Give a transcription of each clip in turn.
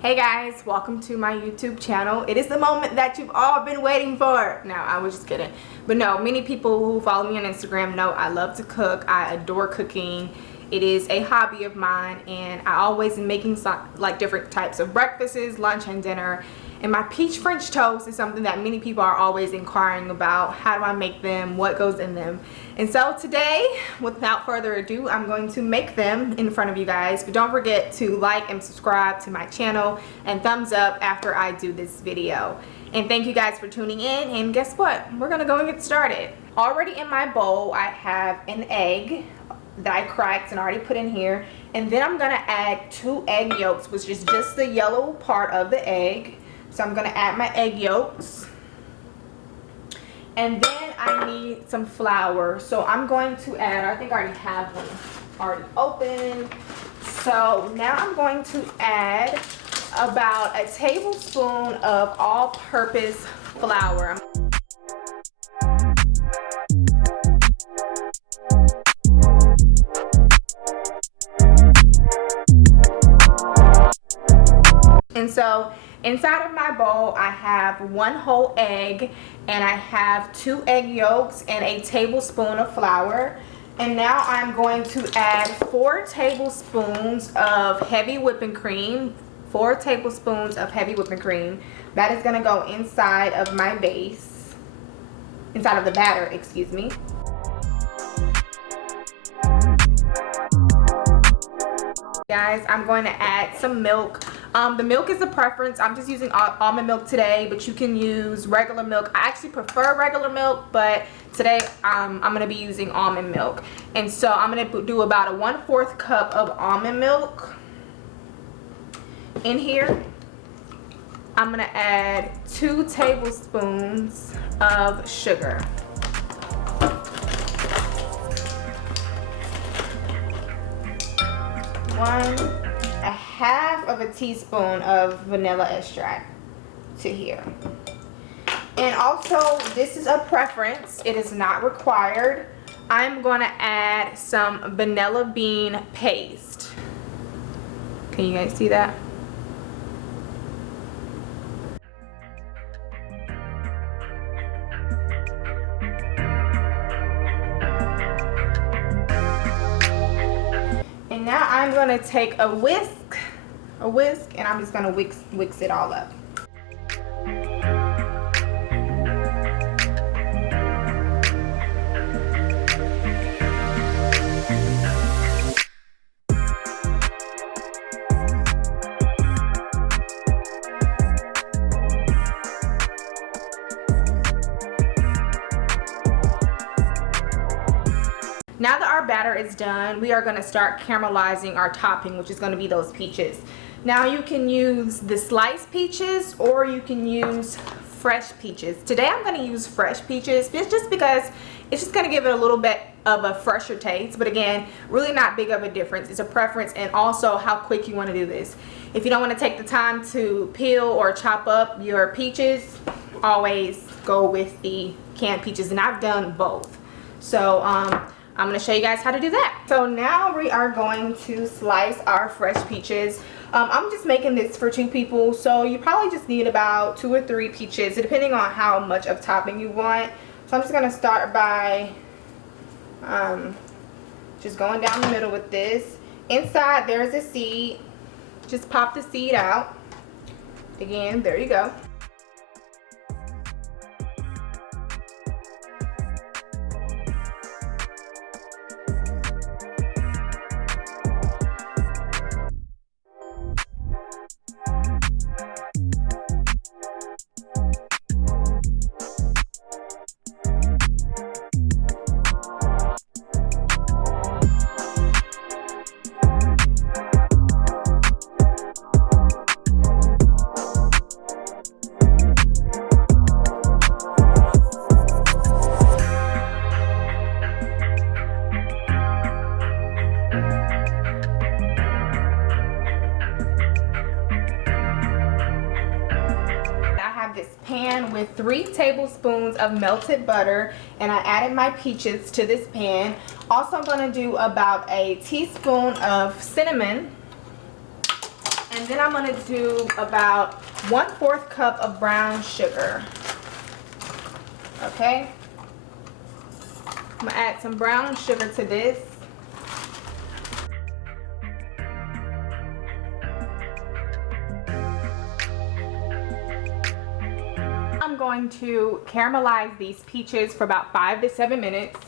Hey guys, welcome to my YouTube channel. It is the moment that you've all been waiting for. No, I was just kidding. But no, many people who follow me on Instagram know I love to cook. I adore cooking. It is a hobby of mine, and I always am making like different types of breakfasts, lunch, and dinner. And my peach French toast is something that many people are always inquiring about. How do I make them? What goes in them? And so today, without further ado, I'm going to make them in front of you guys. But don't forget to like and subscribe to my channel and thumbs up after I do this video. And thank you guys for tuning in. And guess what? We're gonna go and get started. Already in my bowl, I have an egg that I cracked and already put in here. And then I'm gonna add 2 egg yolks, which is just the yellow part of the egg. So I'm going to add my egg yolks, and then I need some flour. So I'm going to add, I think I already have one already open. So now I'm going to add about a tablespoon of all-purpose flour. And so inside of my bowl, I have 1 whole egg, and I have 2 egg yolks and a tablespoon of flour. And now I'm going to add 4 tablespoons of heavy whipping cream. 4 tablespoons of heavy whipping cream. That is going to go inside of my base. Inside of the batter, excuse me. Guys, I'm going to add some milk. The milk is a preference. I'm just using almond milk today, but you can use regular milk. I actually prefer regular milk, but today I'm going to be using almond milk. And so I'm going to do about a 1/4 cup of almond milk in here. I'm going to add 2 tablespoons of sugar. 1/2 of a teaspoon of vanilla extract to here. And also, this is a preference. It is not required. I'm going to add some vanilla bean paste. Can you guys see that? Now I'm going to take a whisk, and I'm just going to whisk it all up. Now that our batter is done, we are going to start caramelizing our topping, which is going to be those peaches. Now you can use the sliced peaches, or you can use fresh peaches. Today I'm going to use fresh peaches just because it's just going to give it a little bit of a fresher taste. But again, really not big of a difference. It's a preference, and also how quick you want to do this. If you don't want to take the time to peel or chop up your peaches, always go with the canned peaches, and I've done both. So I'm going to show you guys how to do that. So now we are going to slice our fresh peaches. I'm just making this for 2 people, so you probably just need about 2 or 3 peaches, depending on how much of topping you want. So I'm just going to start by just going down the middle with this. Inside there's a seed. Just pop the seed out. Again, there you go. pan with 3 tablespoons of melted butter, and I added my peaches to this pan. Also, I'm going to do about a teaspoon of cinnamon, And then I'm gonna do about 1/4 cup of brown sugar. Okay. I'm gonna add some brown sugar to this. I'm going to caramelize these peaches for about 5 to 7 minutes.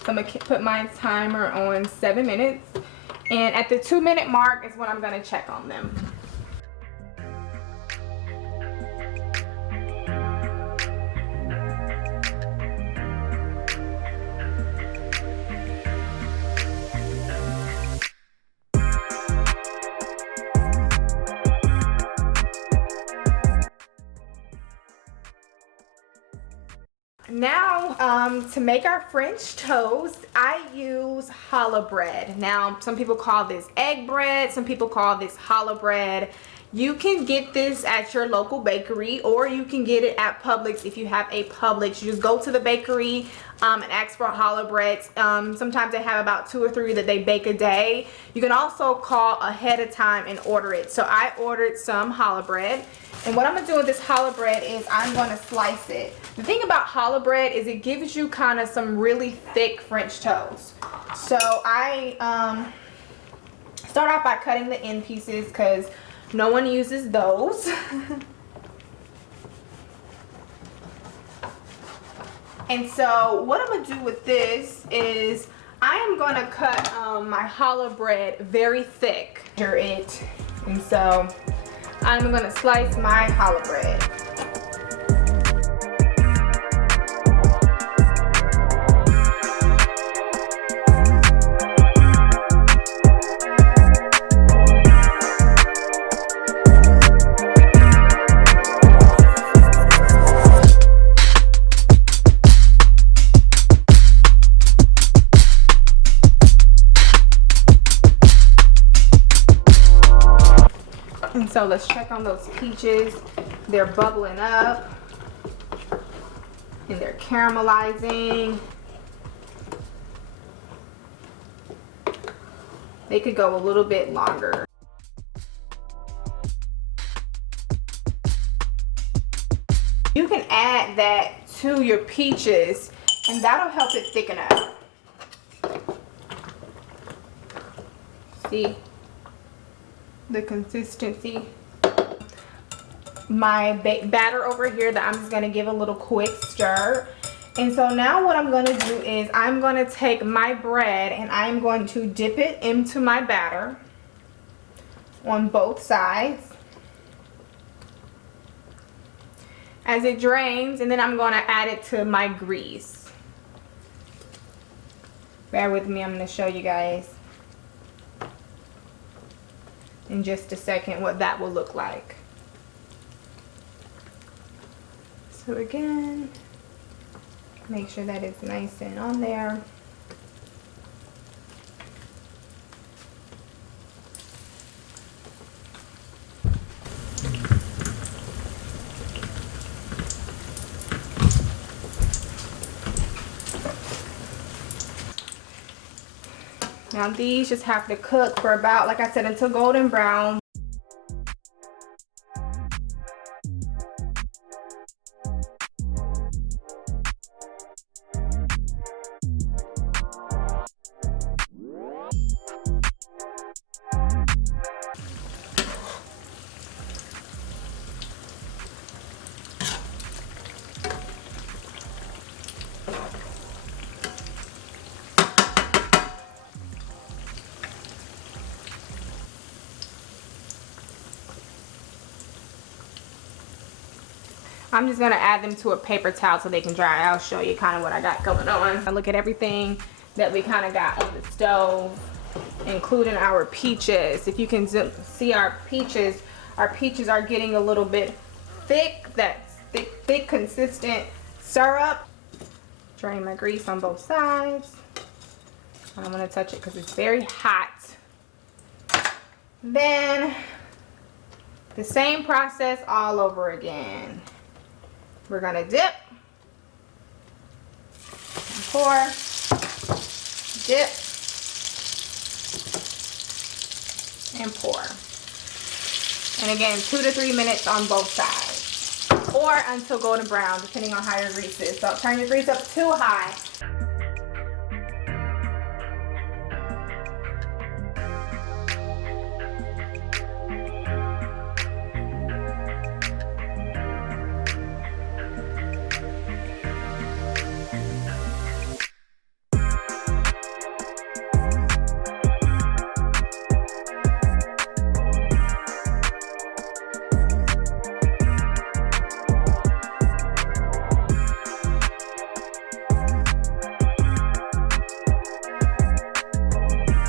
So I'm gonna put my timer on 7 minutes. And at the 2-minute mark is when I'm gonna check on them. Now, to make our French toast, I use challah bread. Now, some people call this egg bread, some people call this challah bread. You can get this at your local bakery, or you can get it at Publix if you have a Publix. You just go to the bakery and ask for challah breads. Sometimes they have about 2 or 3 that they bake a day. You can also call ahead of time and order it. So I ordered some challah bread. And what I'm gonna do with this challah bread is I'm gonna slice it. The thing about challah bread is it gives you kind of some really thick French toast. So I start off by cutting the end pieces because no one uses those. And so what I'm gonna do with this is I am gonna cut my challah bread very thick. And so I'm gonna slice my challah bread. And so let's check on those peaches. They're bubbling up and they're caramelizing. They could go a little bit longer. You can add that to your peaches and that'll help it thicken up. See the consistency. My batter over here that I'm just gonna give a little quick stir. And so now what I'm gonna do is I'm gonna take my bread and I'm going to dip it into my batter on both sides as it drains, and then I'm gonna add it to my grease. Bear with me, I'm gonna show you guys in just a second what that will look like. So again, make sure that it's nice and on there. Now these just have to cook for about, like I said, until golden brown. I'm just gonna add them to a paper towel so they can dry. I'll show you kind of what I got going on. I look at everything that we kind of got on the stove, including our peaches. If you can see our peaches are getting a little bit thick, that thick consistent syrup. Drain my grease on both sides. I don't want to touch it because it's very hot. Then the same process all over again. We're gonna dip, and pour, dip, and pour. And again, 2 to 3 minutes on both sides, or until golden brown, depending on how your grease is. Don't turn your grease up too high.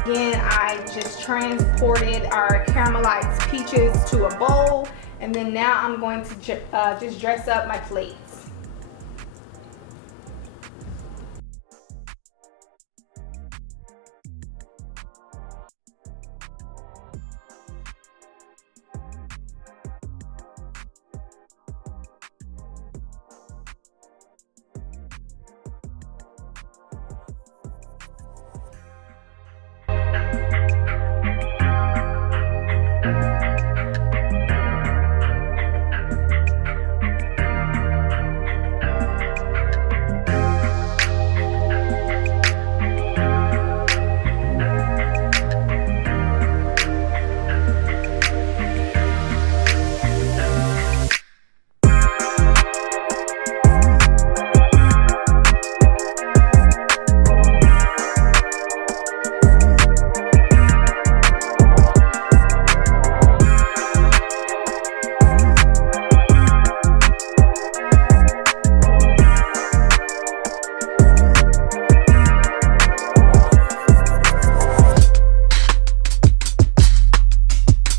Again, I just transported our caramelized peaches to a bowl, and then now I'm going to just dress up my plates.